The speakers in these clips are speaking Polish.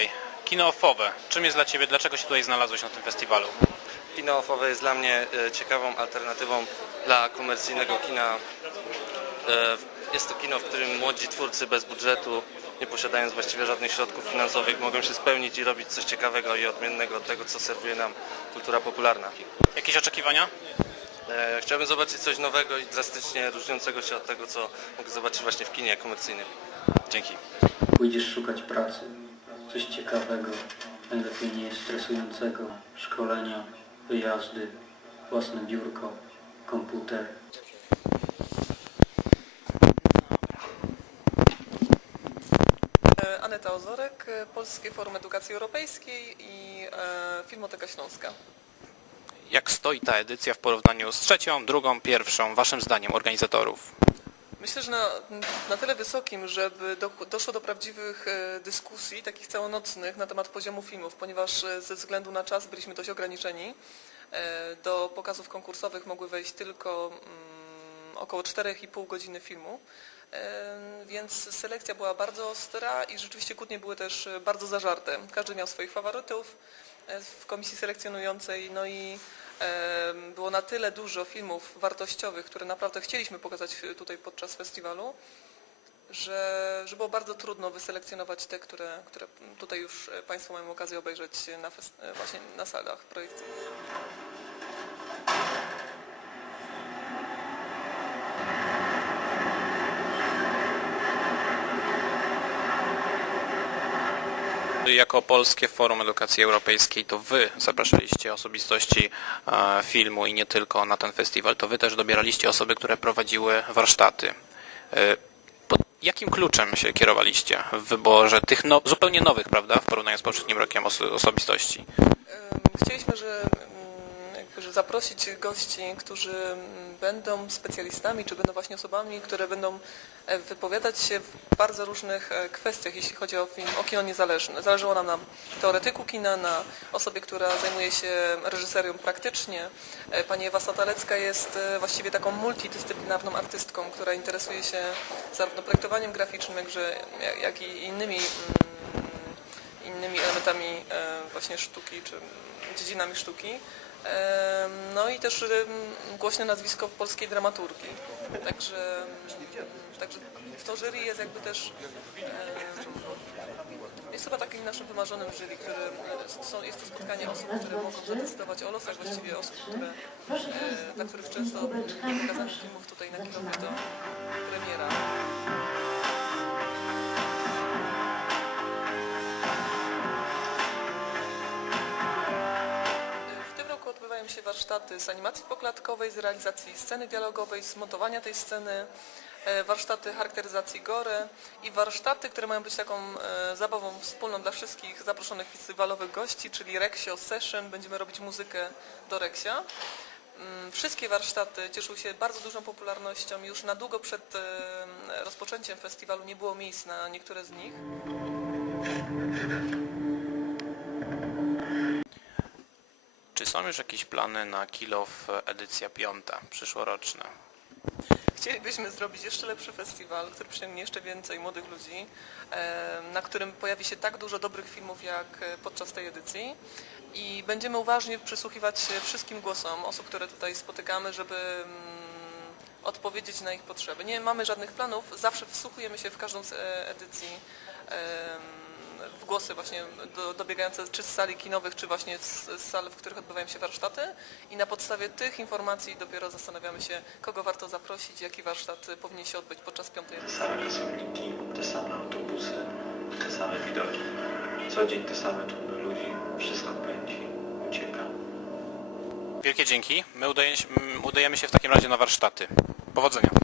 witaj. Kino Ofowe. Czym jest dla Ciebie, dlaczego się tutaj znalazłeś na tym festiwalu? Kino ofowe jest dla mnie e, ciekawą alternatywą dla komercyjnego kina. E, Jest to kino, w którym młodzi twórcy bez budżetu, nie posiadając właściwie żadnych środków finansowych, mogą się spełnić i robić coś ciekawego i odmiennego od tego, co serwuje nam kultura popularna. Jakieś oczekiwania? E, Chciałbym zobaczyć coś nowego i drastycznie różniącego się od tego, co mogę zobaczyć właśnie w kinie komercyjnym. Dzięki. Pójdziesz szukać pracy, coś ciekawego, najlepiej nie stresującego, szkolenia, wyjazdy, własne biurko, komputer. E, Aneta Ozorek, e, Polskie Forum Edukacji Europejskiej i e, Filmoteka Śląska. Jak stoi ta edycja w porównaniu z trzecią, drugą, pierwszą, Waszym zdaniem, organizatorów? Myślę, że na, na tyle wysokim, żeby do, doszło do prawdziwych e, dyskusji, takich całonocnych na temat poziomu filmów, ponieważ e, ze względu na czas byliśmy dość ograniczeni. E, Do pokazów konkursowych mogły wejść tylko mm, około 4,5 godziny filmu. Więc selekcja była bardzo ostra i rzeczywiście kłótnie były też bardzo zażarte. Każdy miał swoich faworytów w komisji selekcjonującej, no i było na tyle dużo filmów wartościowych, które naprawdę chcieliśmy pokazać tutaj podczas festiwalu, że, że było bardzo trudno wyselekcjonować te, które, które tutaj już e, Państwo mają okazję obejrzeć na e, właśnie na salach projekcyjnych. Jako Polskie Forum Edukacji Europejskiej to Wy zapraszaliście osobistości e, filmu i nie tylko na ten festiwal, to Wy też dobieraliście osoby, które prowadziły warsztaty. E, Pod jakim kluczem się kierowaliście w wyborze tych no, zupełnie nowych, prawda, w porównaniu z poprzednim rokiem oso- osobistości? Chcieliśmy, że zaprosić gości, którzy będą specjalistami, czy będą właśnie osobami, które będą e, wypowiadać się w bardzo różnych e, kwestiach, jeśli chodzi o film, o kino niezależne. Zależało nam na teoretyku kina, na osobie, która zajmuje się reżyserią praktycznie. E, Pani Ewa Satalecka jest właściwie taką multidyscyplinarną artystką, która interesuje się zarówno projektowaniem graficznym, jak- i innymi mm, innymi elementami właśnie sztuki, czy dziedzinami sztuki. E, No i też głośne nazwisko polskiej dramaturgii. Także, także to jury jest jakby też jest chyba takim naszym wymarzonym jury, które e, są, jest to spotkanie osób, które mogą zadecydować o losach właściwie osób, które, e, dla których często nie pokazano filmów tutaj na kinowie to premiera. Warsztaty z animacji poklatkowej, z realizacji sceny dialogowej, z montowania tej sceny, e, warsztaty charakteryzacji gory i warsztaty, które mają być taką e, zabawą wspólną dla wszystkich zaproszonych festiwalowych gości, czyli Rexio Session. Będziemy robić muzykę do Rexia. Mm, Wszystkie warsztaty cieszyły się bardzo dużą popularnością. Już na długo przed e, rozpoczęciem festiwalu nie było miejsc na niektóre z nich. Są już jakieś plany na Kilof edycja piąta, przyszłoroczna? Chcielibyśmy zrobić jeszcze lepszy festiwal, który przyciągnie jeszcze więcej młodych ludzi, e, na którym pojawi się tak dużo dobrych filmów jak e, podczas tej edycji i będziemy uważnie przysłuchiwać się wszystkim głosom osób, które tutaj spotykamy, żeby mm, odpowiedzieć na ich potrzeby. Nie mamy żadnych planów, zawsze wsłuchujemy się w każdą z e, edycji w głosy właśnie do, dobiegające czy z sali kinowych, czy właśnie z, z sal, w których odbywają się warsztaty i na podstawie tych informacji dopiero zastanawiamy się, kogo warto zaprosić, jaki warsztat powinien się odbyć podczas piątej Te same rysunki, te same autobusy, te same widoki. Co dzień te same tłumy ludzi, wszystko pędzi, ucieka. Wielkie dzięki. My udajemy się w takim razie na warsztaty. Powodzenia.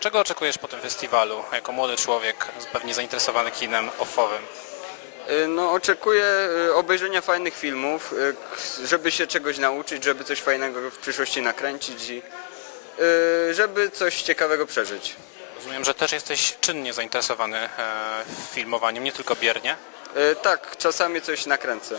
Czego oczekujesz po tym festiwalu, jako młody człowiek, pewnie zainteresowany kinem offowym? Y, No, oczekuję y, obejrzenia fajnych filmów, y, żeby się czegoś nauczyć, żeby coś fajnego w przyszłości nakręcić i żeby coś ciekawego przeżyć. Rozumiem, że też jesteś czynnie zainteresowany e, filmowaniem, nie tylko biernie. Tak, czasami coś nakręcę.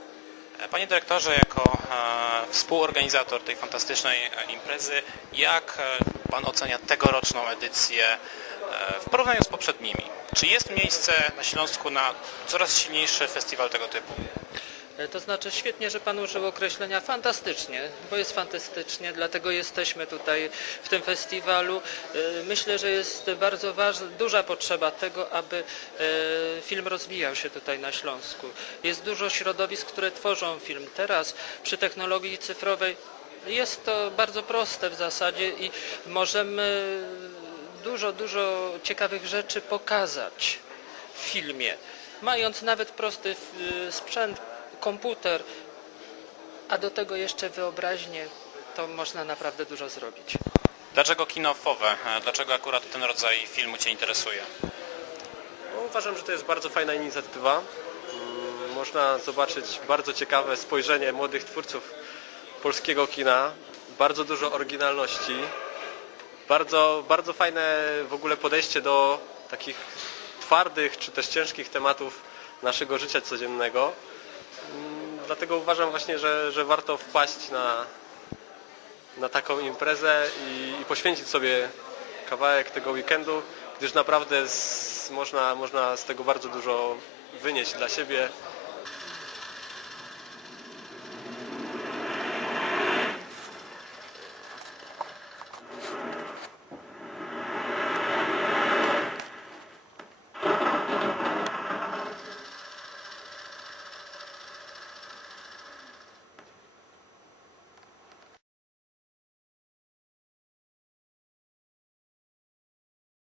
Panie dyrektorze, jako e, współorganizator tej fantastycznej e, imprezy, jak e, Pan ocenia tegoroczną edycję w porównaniu z poprzednimi? Czy jest miejsce na Śląsku na coraz silniejszy festiwal tego typu? E, To znaczy świetnie, że Pan użył określenia fantastycznie, bo jest fantastycznie, dlatego jesteśmy tutaj w tym festiwalu. E, Myślę, że jest bardzo ważna, duża potrzeba tego, aby e, film rozwijał się tutaj na Śląsku. Jest dużo środowisk, które tworzą film. Teraz przy technologii cyfrowej jest to bardzo proste w zasadzie i możemy dużo, dużo ciekawych rzeczy pokazać w filmie, mając nawet prosty y, sprzęt, komputer, a do tego jeszcze wyobraźnię, to można naprawdę dużo zrobić. Dlaczego kino offowe? E, Dlaczego akurat ten rodzaj filmu Cię interesuje? No, uważam, że to jest bardzo fajna inicjatywa. Mm, Można zobaczyć bardzo ciekawe spojrzenie młodych twórców polskiego kina, bardzo dużo oryginalności, bardzo, bardzo fajne w ogóle podejście do takich twardych czy też ciężkich tematów naszego życia codziennego. Dlatego uważam właśnie, że, że warto wpaść na, na taką imprezę i, i poświęcić sobie kawałek tego weekendu, gdyż naprawdę z, można, można z tego bardzo dużo wynieść dla siebie